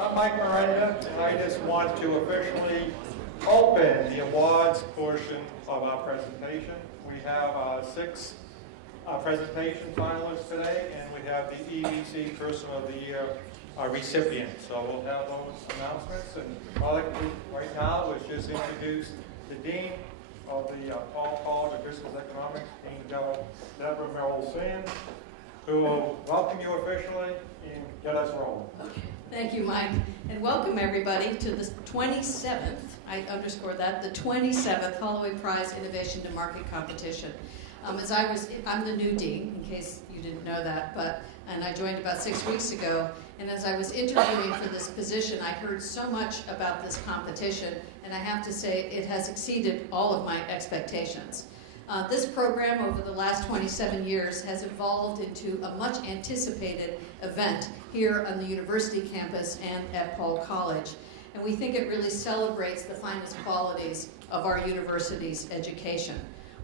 I'm Mike Miranda, and I just want to officially open the awards portion of our presentation. We have 6 presentation finalists today, and we have the EDC Person of the Year recipient. So we'll have those announcements, and all I can do right now is just introduce the Dean of the Paul College of Business Economics, Dean Deborah Merrill Sands, who will welcome you officially and get us rolling. Okay. Thank you, Mike, and welcome everybody to the 27th, I underscore that, the 27th Holloway Prize Innovation to Market Competition. I'm the new dean, in case you didn't know that, and I joined about 6 weeks ago, and as I was interviewing for this position, I heard so much about this competition, and I have to say it has exceeded all of my expectations. This program over the last 27 years has evolved into a much anticipated event here on the university campus and at Paul College. And we think it really celebrates the finest qualities of our university's education.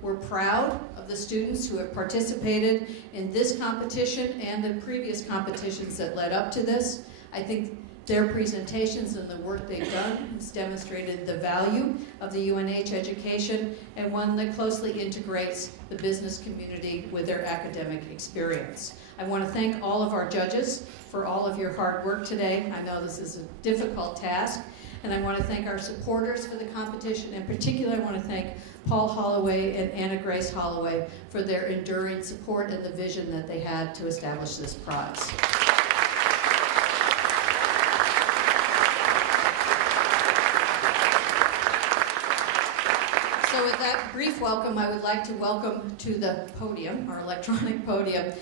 We're proud of the students who have participated in this competition and the previous competitions that led up to this. I think their presentations and the work they've done has demonstrated the value of the UNH education, and one that closely integrates the business community with their academic experience. I want to thank all of our judges for all of your hard work today. I know this is a difficult task, and I want to thank our supporters for the competition. In particular, I want to thank Paul Holloway and Anna Grace Holloway for their enduring support and the vision that they had to establish this prize. So with that brief welcome, I would like to welcome to the podium, our electronic podium,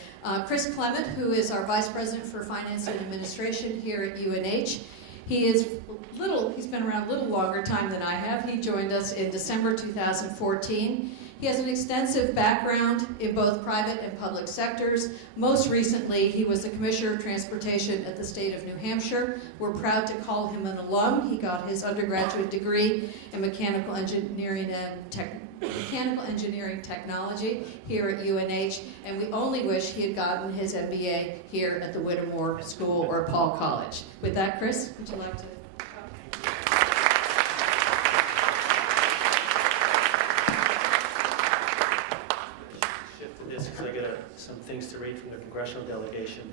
Chris Clement, who is our Vice President for Finance and Administration here at UNH. He's been around a little longer time than I have. He joined us in December 2014. He has an extensive background in both private and public sectors. Most recently, he was the Commissioner of Transportation at the state of New Hampshire. We're proud to call him an alum. He got his undergraduate degree in mechanical engineering technology here at UNH, and we only wish he had gotten his MBA here at the Whittemore School or Paul College. With that, Chris, would you like to? Some things to read from the congressional delegation.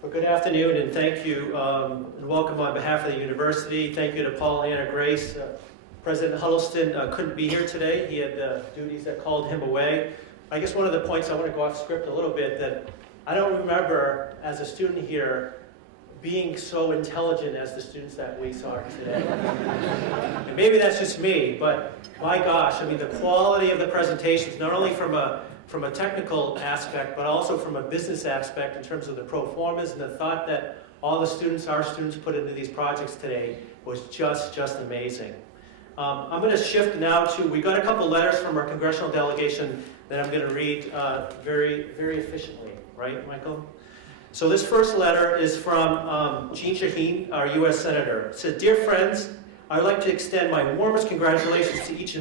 Well, good afternoon, and thank you, and welcome on behalf of the university. Thank you to Paul and Anna Grace. President Huddleston couldn't be here today. He had duties that called him away. I guess one of the points I want to go off script a little bit, that I don't remember as a student here being so intelligent as the students that we saw today. And maybe that's just me, but my gosh, I mean, the quality of the presentations, not only from a technical aspect, but also from a business aspect in terms of the pro formas and the thought that all the students, our students, put into these projects today was just amazing. I'm going to shift now to, we got a couple letters from our congressional delegation that I'm going to read very efficiently, right, Michael? So this first letter is from Jean Shaheen, our U.S. Senator. It says, "Dear friends, I would like to extend my warmest congratulations to each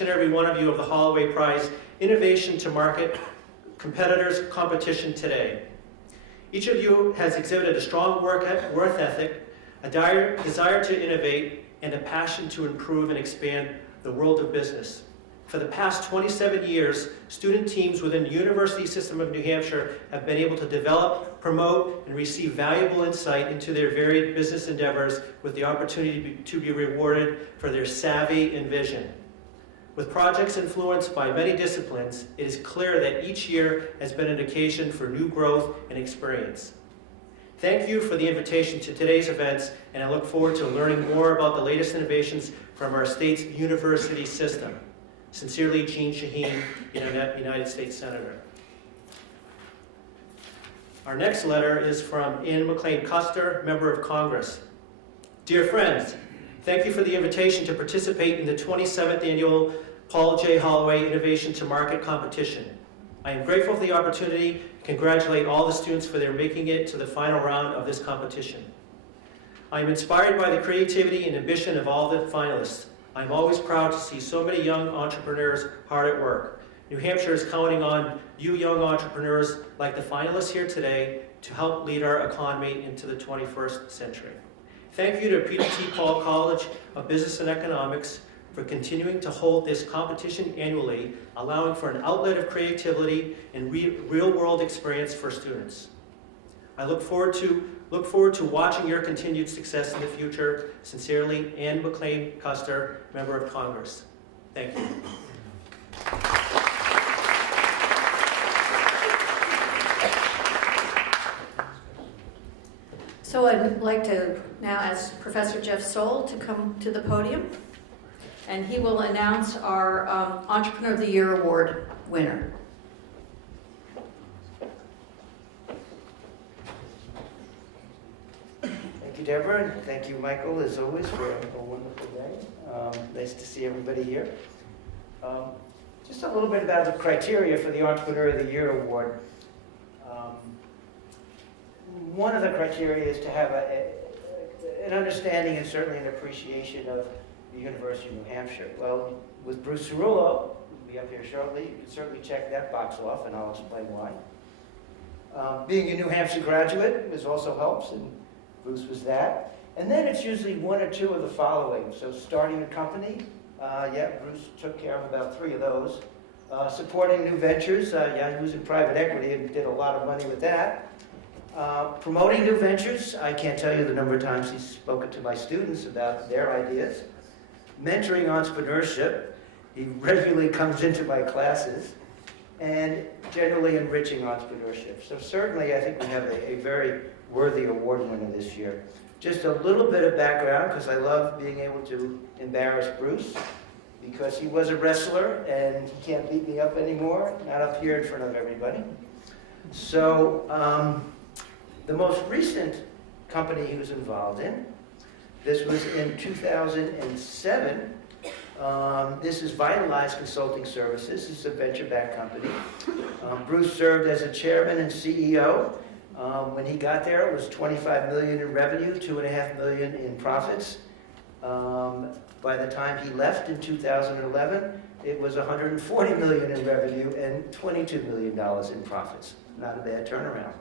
and every one of you of the Holloway Prize Innovation to Market Competitors competition today. Each of you has exhibited a strong work ethic, a desire to innovate, and a passion to improve and expand the world of business. For the past 27 years, student teams within the university system of New Hampshire have been able to develop, promote, and receive valuable insight into their varied business endeavors with the opportunity to be rewarded for their savvy and vision. With projects influenced by many disciplines, it is clear that each year has been an occasion for new growth and experience. Thank you for the invitation to today's events, and I look forward to learning more about the latest innovations from our state's university system. Sincerely, Jean Shaheen, United States Senator." Our next letter is from Ann McLean Custer, Member of Congress. "Dear friends, thank you for the invitation to participate in the 27th Annual Paul J. Holloway Innovation to Market Competition. I am grateful for the opportunity to congratulate all the students for their making it to the final round of this competition. I am inspired by the creativity and ambition of all the finalists. I am always proud to see so many young entrepreneurs hard at work. New Hampshire is counting on you young entrepreneurs like the finalists here today to help lead our economy into the 21st century. Thank you to Peter T. Paul College of Business and Economics for continuing to hold this competition annually, allowing for an outlet of creativity and real-world experience for students. I look forward to watching your continued success in the future. Sincerely, Ann McLean Custer, Member of Congress. Thank you. So I'd like to now ask Professor Jeff Soul to come to the podium, and he will announce our Entrepreneur of the Year Award winner. Thank you, Deborah, and thank you, Michael, as always, for a wonderful day. Nice to see everybody here. Just a little bit about the criteria for the Entrepreneur of the Year Award. One of the criteria is to have an understanding and certainly an appreciation of the University of New Hampshire. Well, with Bruce Cerullo, who'll be up here shortly, you can certainly check that box off, and I'll explain why. Being a New Hampshire graduate also helps, and Bruce was that. And then it's usually one or two of the following. So starting a company, Bruce took care of about 3 of those. Supporting new ventures, he was in private equity and did a lot of money with that. Promoting new ventures, I can't tell you the number of times he's spoken to my students about their ideas. Mentoring entrepreneurship, he regularly comes into my classes. And generally enriching entrepreneurship. So certainly I think we have a very worthy award winner this year. Just a little bit of background, because I love being able to embarrass Bruce, because he was a wrestler and he can't beat me up anymore, not up here in front of everybody. So the most recent company he was involved in, this was in 2007. This is Vitalize Consulting Services. This is a venture-backed company. Bruce served as a chairman and CEO. When he got there, it was $25 million in revenue, $2.5 million in profits. By the time he left in 2011, it was $140 million in revenue and $22 million in profits. Not a bad turnaround.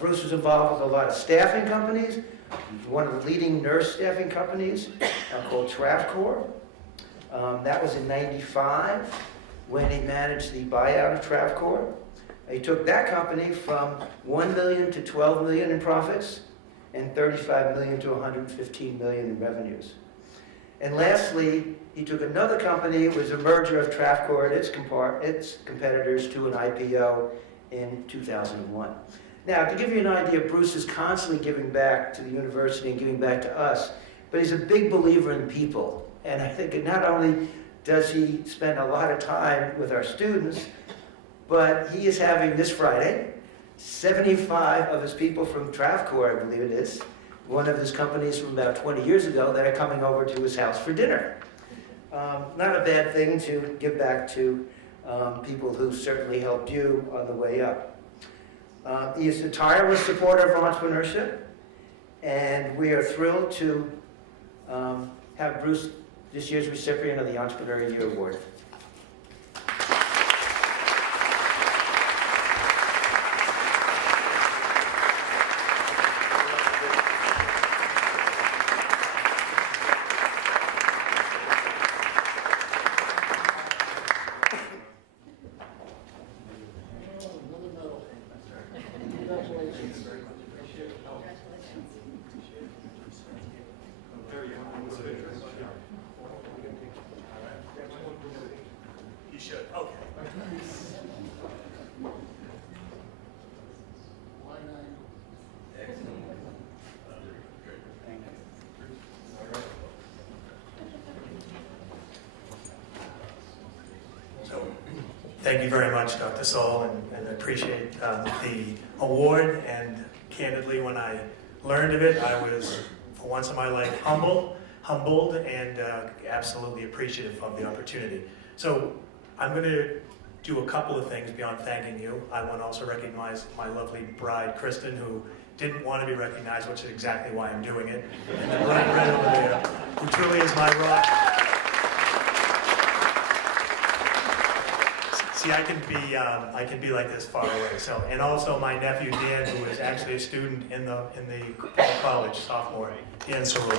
Bruce was involved with a lot of staffing companies. One of the leading nurse staffing companies called Travcor. That was in '95 when he managed the buyout of Travcor. He took that company from $1 million to $12 million in profits and $35 million to $115 million in revenues. And lastly, he took another company. It was a merger of Travcor and its competitors to an IPO in 2001. Now, to give you an idea, Bruce is constantly giving back to the university and giving back to us, but he's a big believer in people. And I think not only does he spend a lot of time with our students, but he is having this Friday 75 of his people from Travcor, I believe it is, one of his companies from about 20 years ago, that are coming over to his house for dinner. Not a bad thing to give back to people who certainly helped you on the way up. He is a tireless supporter of entrepreneurship, and we are thrilled to have Bruce this year's recipient of the Entrepreneur of the Year Award. You should. Okay. So, thank you very much, Dr. Soul, and I appreciate the award. And candidly, when I learned of it, I was, for once in my life, humbled, and absolutely appreciative of the opportunity. So, I'm going to do a couple of things beyond thanking you. I want to also recognize my lovely bride, Kristen, who didn't want to be recognized, which is exactly why I'm doing it. And then right over there, who truly is my rock. See, I can be like this far away. So, and also my nephew Dan, who is actually a student in the college, sophomore, Dan Cerullo.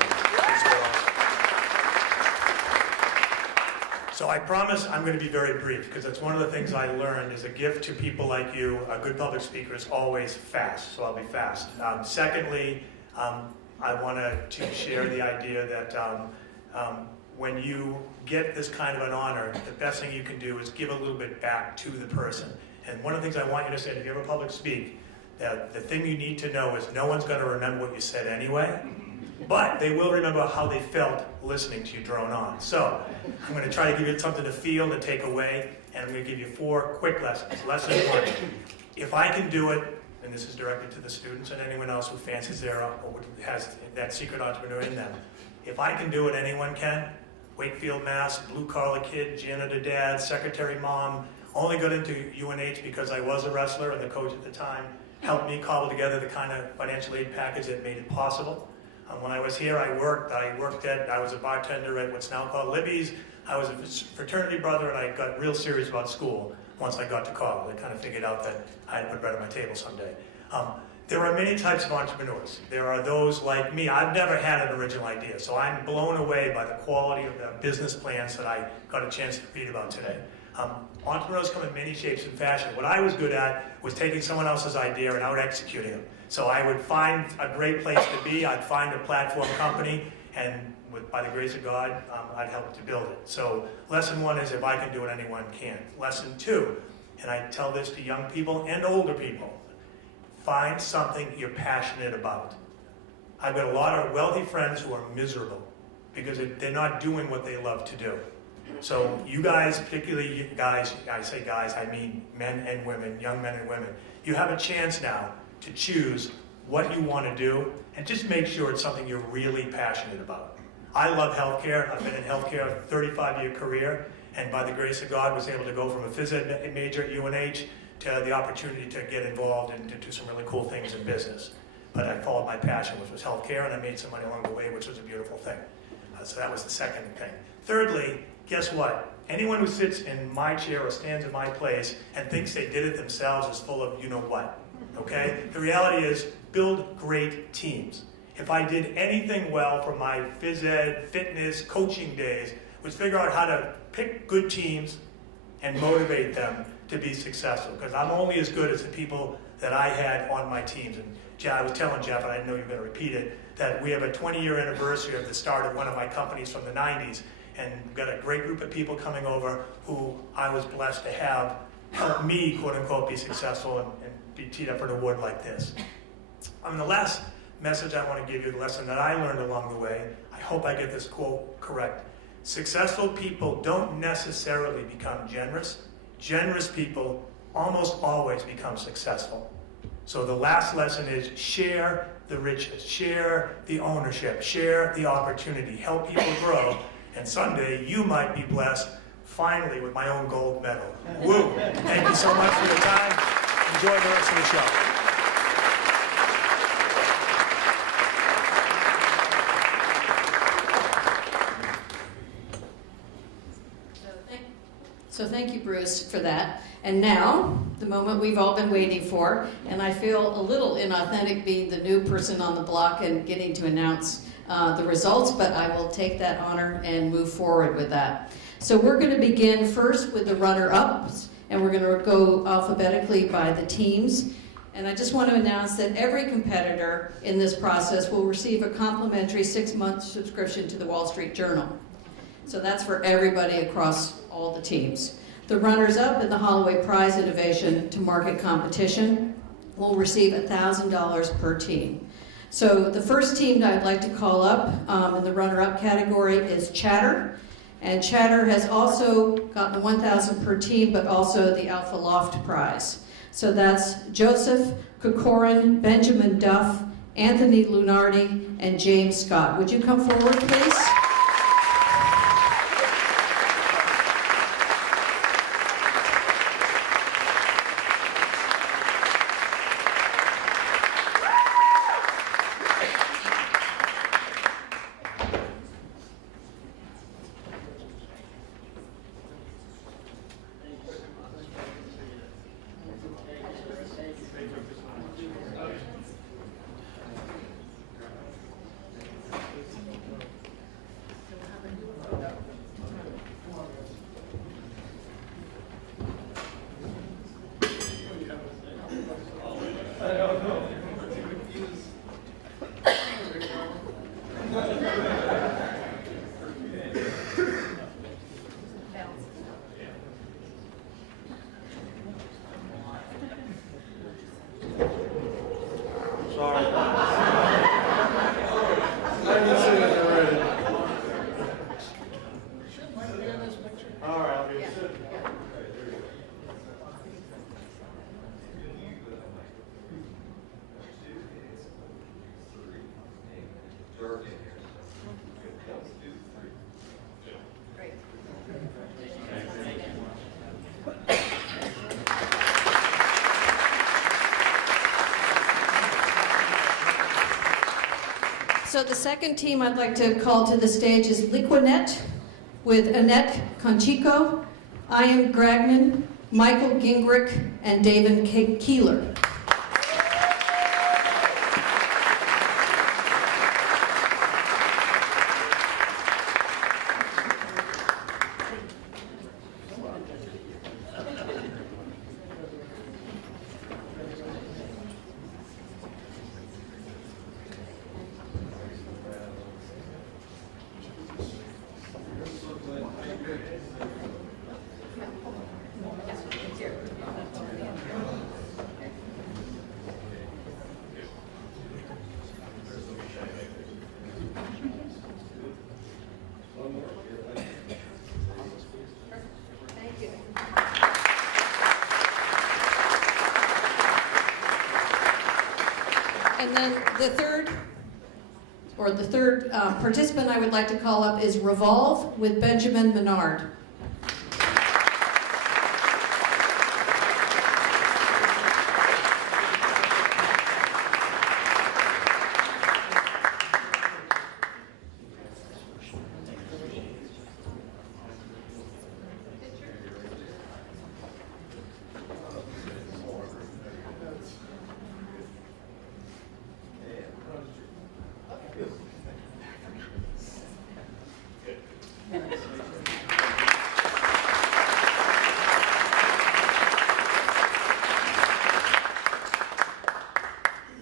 So I promise I'm going to be very brief, because it's one of the things I learned is a gift to people like you. A good public speaker is always fast, so I'll be fast. Secondly, I want to share the idea that when you get this kind of an honor, the best thing you can do is give a little bit back to the person. And one of the things I want you to say, if you ever public speak, that the thing you need to know is no one's going to remember what you said anyway, but they will remember how they felt listening to you drone on. So I'm going to try to give you something to feel, to take away, and I'm going to give you 4 quick lessons. Lesson 1, if I can do it, and this is directed to the students and anyone else who fancies or has that secret entrepreneur in them. If I can do it, anyone can. Wakefield, Mass, blue-collar kid, janitor dad, secretary mom, only got into UNH because I was a wrestler and the coach at the time helped me cobble together the kind of financial aid package that made it possible. When I was here, I was a bartender at what's now called Libby's. I was a fraternity brother, and I got real serious about school once I got to college. I kind of figured out that I had put bread on my table someday. There are many types of entrepreneurs. There are those like me. I've never had an original idea, so I'm blown away by the quality of the business plans that I got a chance to read about today. Entrepreneurs come in many shapes and fashion. What I was good at was taking someone else's idea and out executing them. So I would find a great place to be. I'd find a platform company, and by the grace of God, I'd help to build it. So lesson 1 is if I can do it, anyone can. Lesson 2, and I tell this to young people and older people, find something you're passionate about. I've got a lot of wealthy friends who are miserable because they're not doing what they love to do. So you guys, particularly you guys, I say guys, I mean men and women, young men and women, you have a chance now to choose what you want to do and just make sure it's something you're really passionate about. I love healthcare. I've been in healthcare a 35-year career, and by the grace of God was able to go from a phys ed major at UNH to the opportunity to get involved and to do some really cool things in business. But I followed my passion, which was healthcare, and I made some money along the way, which was a beautiful thing. So that was the second thing. Thirdly, guess what? Anyone who sits in my chair or stands in my place and thinks they did it themselves is full of you-know-what, okay? The reality is, build great teams. If I did anything well from my phys ed, fitness, coaching days, was figure out how to pick good teams and motivate them to be successful, because I'm only as good as the people that I had on my teams. And I was telling Jeff, and I know you're going to repeat it, that we have a 20-year anniversary of the start of one of my companies from the 90s, and we've got a great group of people coming over who I was blessed to have help me, quote unquote, be successful and be teed up for an award like this. The last message I want to give you, the lesson that I learned along the way, I hope I get this quote correct. Successful people don't necessarily become generous. Generous people almost always become successful. So the last lesson is share the riches, share the ownership, share the opportunity, help people grow, and someday you might be blessed finally with my own gold medal. Woo! Thank you so much for your time. Enjoy the rest of the show. So thank you, Bruce, for that. And now, the moment we've all been waiting for, and I feel a little inauthentic being the new person on the block and getting to announce the results, but I will take that honor and move forward with that. So we're going to begin first with the runner-ups, and we're going to go alphabetically by the teams. And I just want to announce that every competitor in this process will receive a complimentary 6-month subscription to the Wall Street Journal. So that's for everybody across all the teams. The runners-up in the Holloway Prize Innovation to Market competition will receive $1,000 per team. So the first team that I'd like to call up in the runner-up category is Chatter. And Chatter has also gotten $1,000 per team, but also the Alpha Loft Prize. So that's Joseph Kokorin, Benjamin Duff, Anthony Lunardi, and James Scott. Would you come forward, please? Great. So the second team I'd like to call to the stage is Liquinet with Annette Conchico, Ian Gragman, Michael Gingrich, and David Keeler. And then the third participant I would like to call up is Revolve with Benjamin Menard.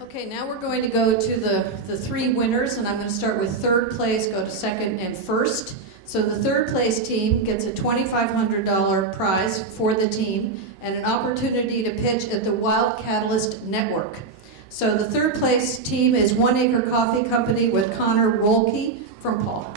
Okay, now we're going to go to the three winners, and I'm going to start with third place, go to second and first. So the third place team gets a $2,500 prize for the team and an opportunity to pitch at the Wild Catalyst Network. So the third place team is One Acre Coffee Company with Connor Rolke from Paul.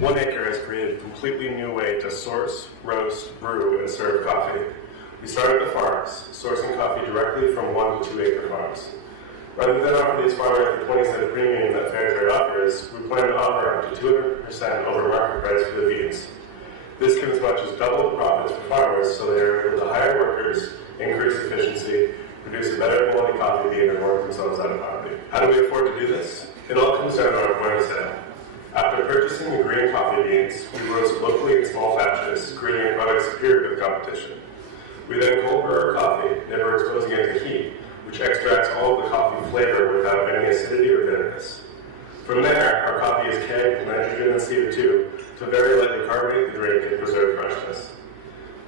One Acre has created a completely new way to source, roast, brew, and serve coffee. We started at the farms, sourcing coffee directly from 1 to 2 acre farms. Rather than offer these farmers the 20-cent premium that fair trade offers, we plan to offer up to 200% over market price for the beans. This can as much as double the profits for farmers, so they are able to hire workers, increase efficiency, produce a better quality coffee bean, and work themselves out of poverty. How do we afford to do this? It all comes down to our point of sale. After purchasing the green coffee beans, we roast locally in small batches, creating a product superior to the competition. We then cold brew our coffee, never exposing it to heat, which extracts all of the coffee flavor without any acidity or bitterness. From there, our coffee is kegged with nitrogen and CO2 to very lightly carbonate the drink and preserve freshness.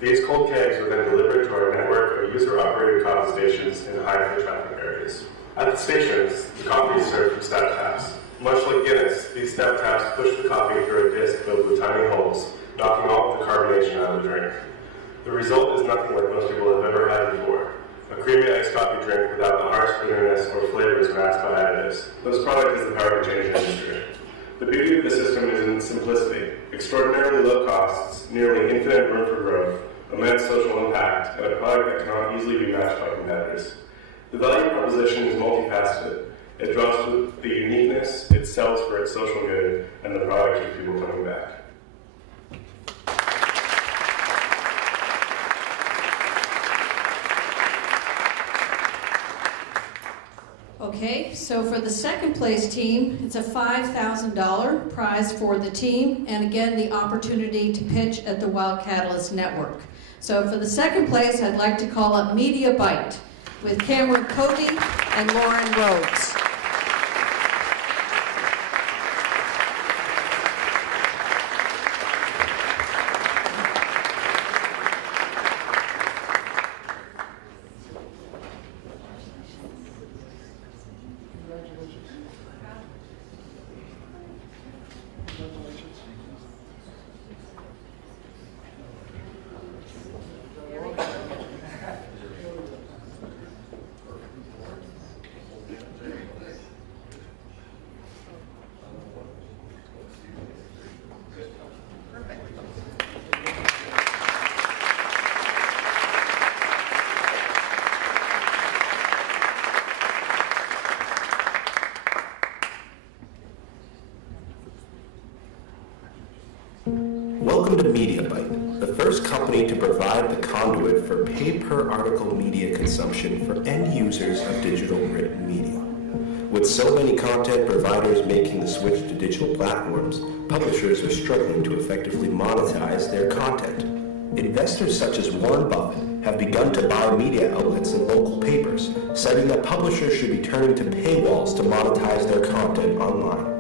These cold kegs are then delivered to our network of user-operated coffee stations in high-foot traffic areas. At the stations, the coffee is served from stout taps. Much like Guinness, these stout taps push the coffee through a disc filled with tiny holes, knocking all of the carbonation out of the drink. The result is nothing like most people have ever had before. A creamy iced coffee drink without the harsh bitterness or flavors masked by additives. This product has the power to change the industry. The beauty of the system is in its simplicity. Extraordinarily low costs, nearly infinite room for growth, immense social impact, and a product that cannot easily be matched by competitors. The value proposition is multifaceted. It draws with the uniqueness, it sells for its social good, and the product keeps people coming back. Okay, so for the second place team, it's a $5,000 prize for the team, and again, the opportunity to pitch at the Wild Catalyst Network. So for the second place, I'd like to call up Media Bite with Cameron Cody and Lauren Rhodes. Welcome to MediaBite, the first company to provide the conduit for pay-per-article media consumption for end users of digital written media. With so many content providers making the switch to digital platforms, publishers are struggling to effectively monetize their content. Investors such as Warren Buffett have begun to buy media outlets and local papers, citing that publishers should be turning to paywalls to monetize their content online.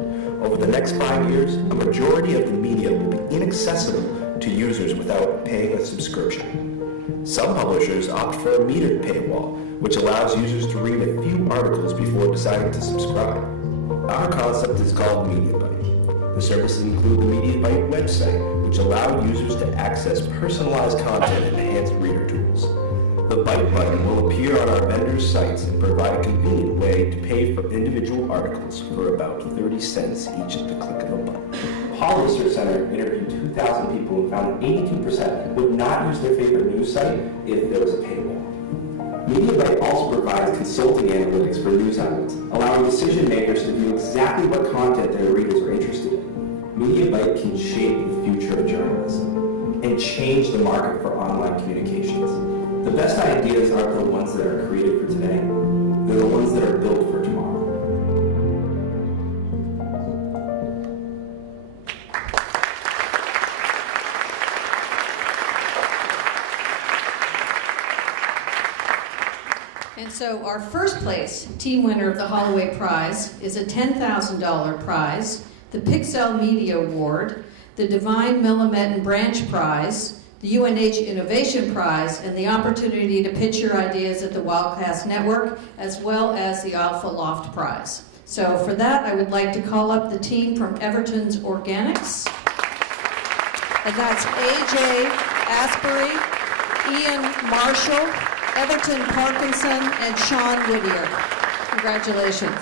Over the next 5 years, a majority of the media will be inaccessible to users without paying a subscription. Some publishers opt for a metered paywall, which allows users to read a few articles before deciding to subscribe. Our concept is called MediaBite. The services include the MediaBite website, which allows users to access personalized content and enhanced reader tools. The Bite button will appear on our vendors' sites and provide a convenient way to pay for individual articles for about 30 cents each at the click of a button. Paul Research Center interviewed 2,000 people and found 82% would not use their favorite news site if there was a paywall. MediaBite also provides consulting analytics for news outlets, allowing decision makers to view exactly what content their readers are interested in. MediaBite can shape the future of journalism and change the market for online communications. The best ideas aren't the ones that are created for today, they're the ones that are built for tomorrow. And so our first place team winner of the Holloway Prize is a $10,000 prize, the Pixel Media Award, the Divine Millimet and Branch Prize, the UNH Innovation Prize, and the opportunity to pitch your ideas at the Wildcast Network, as well as the Alpha Loft Prize. So for that, I would like to call up the team from Everton's Organics. And that's AJ Asbury, Ian Marshall, Everton Parkinson, and Sean Whittier. Congratulations.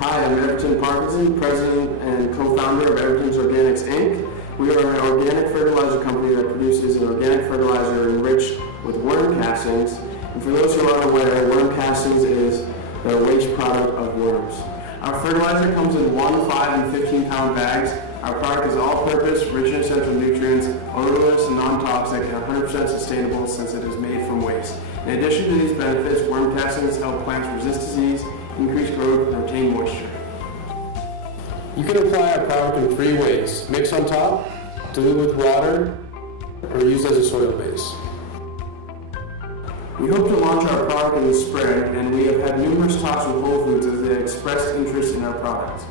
Hi, I'm Everton Parkinson, President and co-founder of Everton's Organics, Inc. We are an organic fertilizer company that produces an organic fertilizer enriched with worm castings. And for those who aren't aware, worm castings is the waste product of worms. Our fertilizer comes in 1, 5, and 15-pound bags. Our product is all-purpose, rich in essential nutrients, odorless and non-toxic, and 100% sustainable since it is made from waste. In addition to these benefits, worm castings help plants resist disease, increase growth, and retain moisture. You can apply our product in 3 ways: mix on top, dilute with water, or use as a soil base. We hope to launch our product in the spring, and we have had numerous talks with Whole Foods as they expressed interest in our product.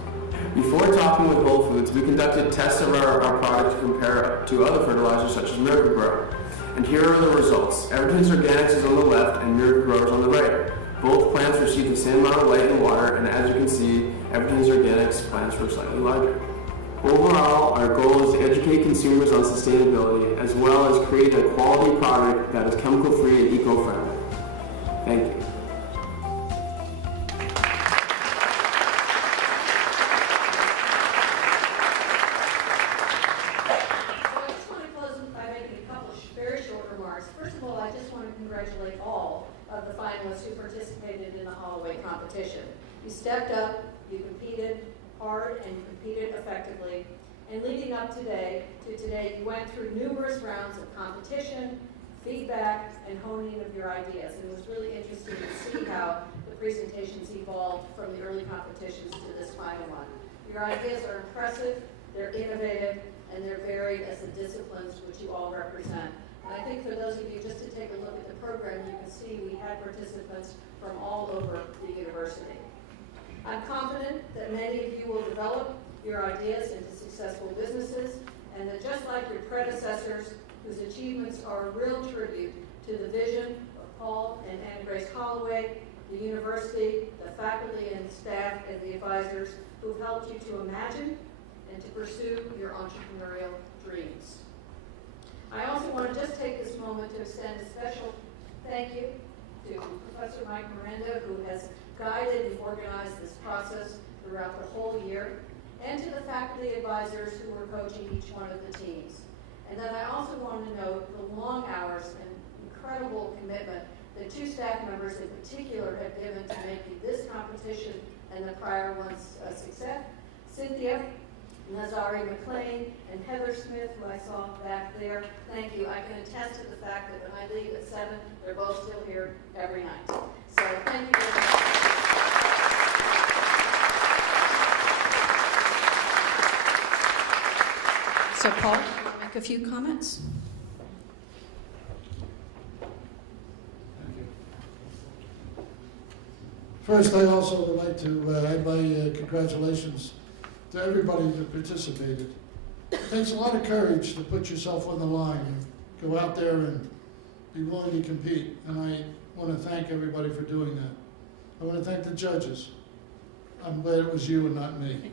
Before talking with Whole Foods, we conducted tests of our product to compare to other fertilizers such as Miracle-Gro. And here are the results. Everton's Organics is on the left and Miracle-Gro is on the right. Both plants receive the same amount of light and water, and as you can see, Everton's Organics plants were slightly larger. Overall, our goal is to educate consumers on sustainability, as well as create a quality product that is chemical-free and eco-friendly. Thank you. Congratulate all of the finalists who participated in the Holloway competition. You stepped up, you competed hard, and you competed effectively. And leading up to today, you went through numerous rounds of competition, feedback, and honing of your ideas. And it was really interesting to see how the presentations evolved from the early competitions to this final one. Your ideas are impressive, they're innovative, and they're varied as the disciplines which you all represent. And I think for those of you, just to take a look at the program, you can see we had participants from all over the university. I'm confident that many of you will develop your ideas into successful businesses, and that just like your predecessors, whose achievements are a real tribute to the vision of Paul and Anna Grace Holloway, the university, the faculty and staff, and the advisors who've helped you to imagine and to pursue your entrepreneurial dreams. I also want to just take this moment to extend a special thank you to Professor Mike Miranda, who has guided and organized this process throughout the whole year, and to the faculty advisors who are coaching each one of the teams. And then I also want to note the long hours and incredible commitment that two staff members in particular have given to making this competition and the prior ones a success. Cynthia Nazari McLean and Heather Smith, who I saw back there, thank you. I can attest to the fact that when I leave at 7, they're both still here every night. So thank you very much. So Paul, you want to make a few comments? Thank you. First, I also would like to add my congratulations to everybody that participated. It takes a lot of courage to put yourself on the line and go out there and be willing to compete. And I want to thank everybody for doing that. I want to thank the judges. I'm glad it was you and not me.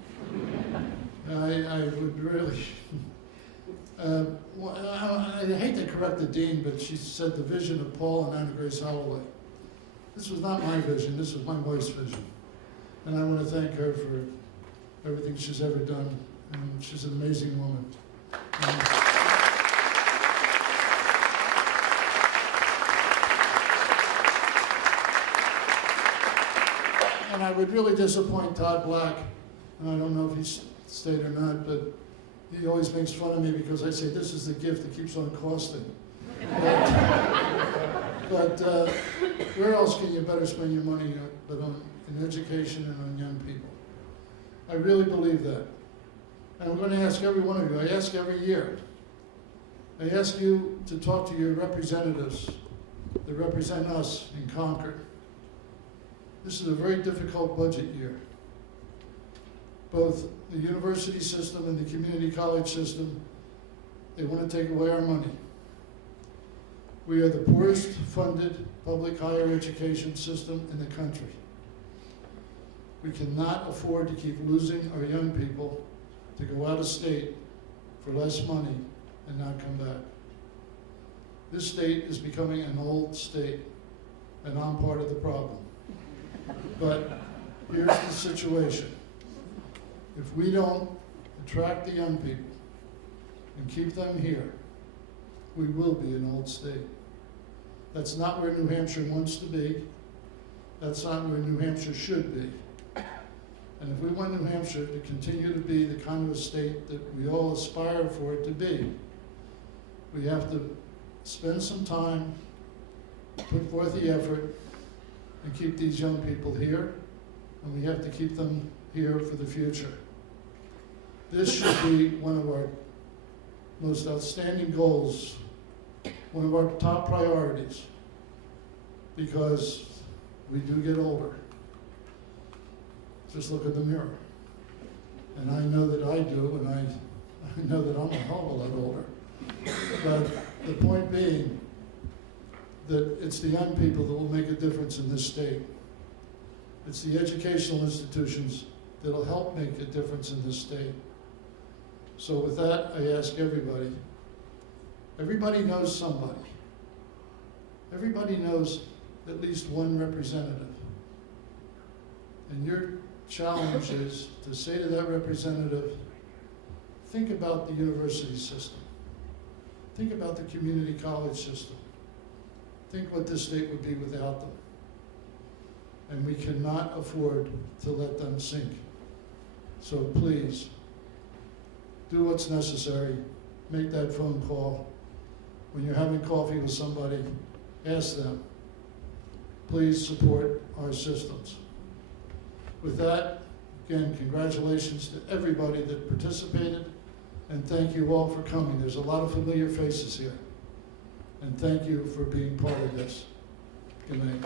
I would really... I hate to correct the dean, but she said the vision of Paul and Anna Grace Holloway. This was not my vision, this was my wife's vision. And I want to thank her for everything she's ever done. And she's an amazing woman. And I would really disappoint Todd Black, and I don't know if he stayed or not, but he always makes fun of me because I say this is the gift that keeps on costing. But where else can you better spend your money but in education and on young people? I really believe that. And I'm going to ask every one of you, I ask every year, I ask you to talk to your representatives that represent us in Concord. This is a very difficult budget year. Both the university system and the community college system, they want to take away our money. We are the poorest funded public higher education system in the country. We cannot afford to keep losing our young people to go out of state for less money and not come back. This state is becoming an old state, and I'm part of the problem. But here's the situation. If we don't attract the young people and keep them here, we will be an old state. That's not where New Hampshire wants to be. That's not where New Hampshire should be. And if we want New Hampshire to continue to be the kind of a state that we all aspire for it to be, we have to spend some time, put forth the effort, and keep these young people here, and we have to keep them here for the future. This should be one of our most outstanding goals, one of our top priorities, because we do get older. Just look in the mirror. And I know that I do, and I know that I'm a hell of a lot older. But the point being that it's the young people that will make a difference in this state. It's the educational institutions that will help make a difference in this state. So with that, I ask everybody. Everybody knows somebody. Everybody knows at least one representative. And your challenge is to say to that representative, think about the university system. Think about the community college system. Think what this state would be without them. And we cannot afford to let them sink. So please, do what's necessary. Make that phone call. When you're having coffee with somebody, ask them, please support our systems. With that, Again, congratulations to everybody that participated, and thank you all for coming. There's a lot of familiar faces here, and thank you for being part of this. Good night.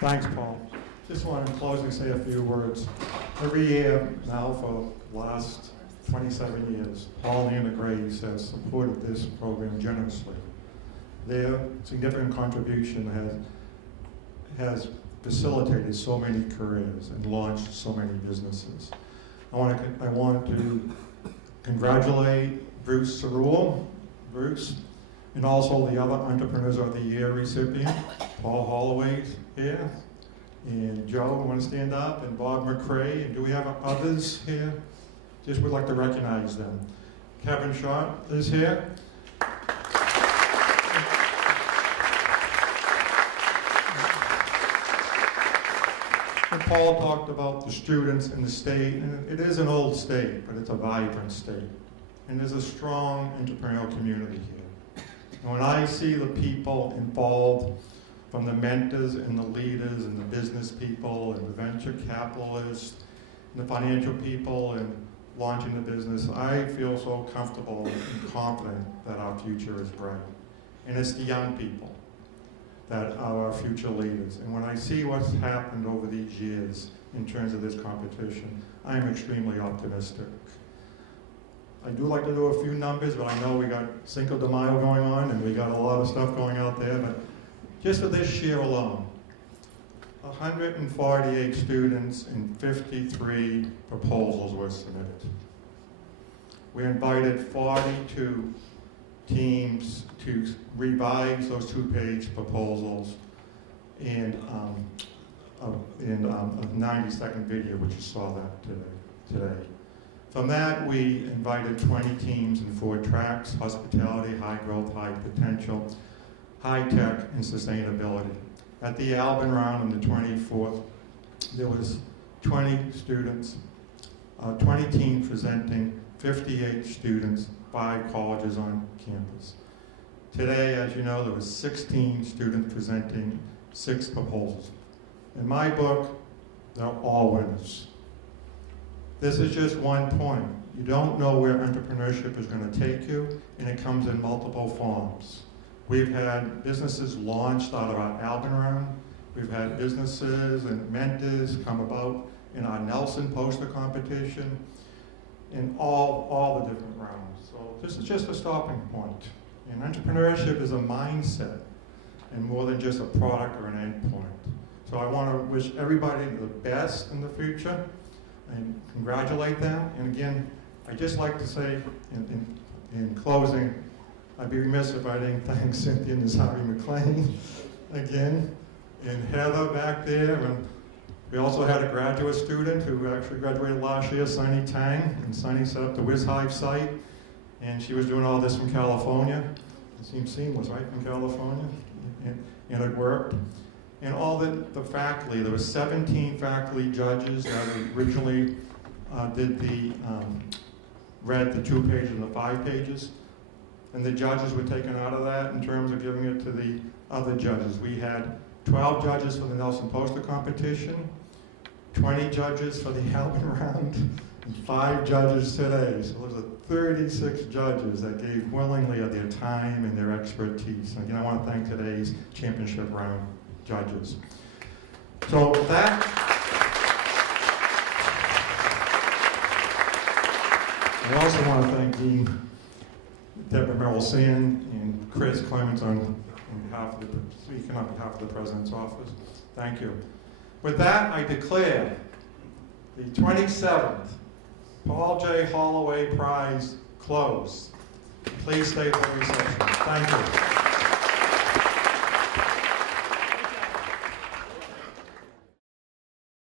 Thanks, Paul. Just want to in closing say a few words. Every year now for the last 27 years, Holloway and Grace has supported this program generously. Their significant contribution has facilitated so many careers and launched so many businesses. I want to congratulate Bruce Cerule, and also the other Entrepreneurs of the Year recipient, Paul Holloway here, and Joe, want to stand up, and Bob McCrae, and do we have others here? Just would like to recognize them. Kevin Shaw is here. And Paul talked about the students in the state, and it is an old state, but it's a vibrant state. And there's a strong entrepreneurial community here. And when I see the people involved, from the mentors and the leaders and the business people and the venture capitalists and the financial people and launching the business, I feel so comfortable and confident that our future is bright. And it's the young people that are our future leaders. And when I see what's happened over these years in terms of this competition, I am extremely optimistic. I do like to do a few numbers, but I know we got Cinco de Mayo going on and we got a lot of stuff going out there, but just for this year alone, 148 students and 53 proposals were submitted. We invited 42 teams to revise those two-page proposals and a 90-second video, which you saw that today. From that, we invited 20 teams in 4 tracks: hospitality, high growth, high potential, high tech, and sustainability. At the Albin round on the 24th, there was 20 students, 20 teams presenting, 58 students, 5 colleges on campus. Today, as you know, there was 16 students presenting 6 proposals. In my book, they're all winners. This is just one point. You don't know where entrepreneurship is going to take you, and it comes in multiple forms. We've had businesses launched out of our Albin round. We've had businesses and mentors come about in our Nelson poster competition, in all the different rounds. So this is just a stopping point. And entrepreneurship is a mindset and more than just a product or an end point. So I want to wish everybody the best in the future and congratulate them. And again, I'd just like to say in closing, I'd be remiss if I didn't thank Cynthia and Zari McLean again, and Heather back there. And we also had a graduate student who actually graduated last year, Sunny Tang, and Sunny set up the WizHive site, and she was doing all this from California. It seems seamless, right, from California, and it worked. And all the faculty, there were 17 faculty judges that originally read the 2 pages and the 5 pages. And the judges were taken out of that in terms of giving it to the other judges. We had 12 judges for the Nelson poster competition, 20 judges for the Albin round, and 5 judges today. So those are 36 judges that gave willingly of their time and their expertise. And again, I want to thank today's championship round judges. So with that, I also want to thank Dean Deborah Merrill Sand and Chris Clements speaking on behalf of the President's office. Thank you. With that, I declare the 27th Paul J. Holloway Prize closed. Please stay for the reception. Thank you.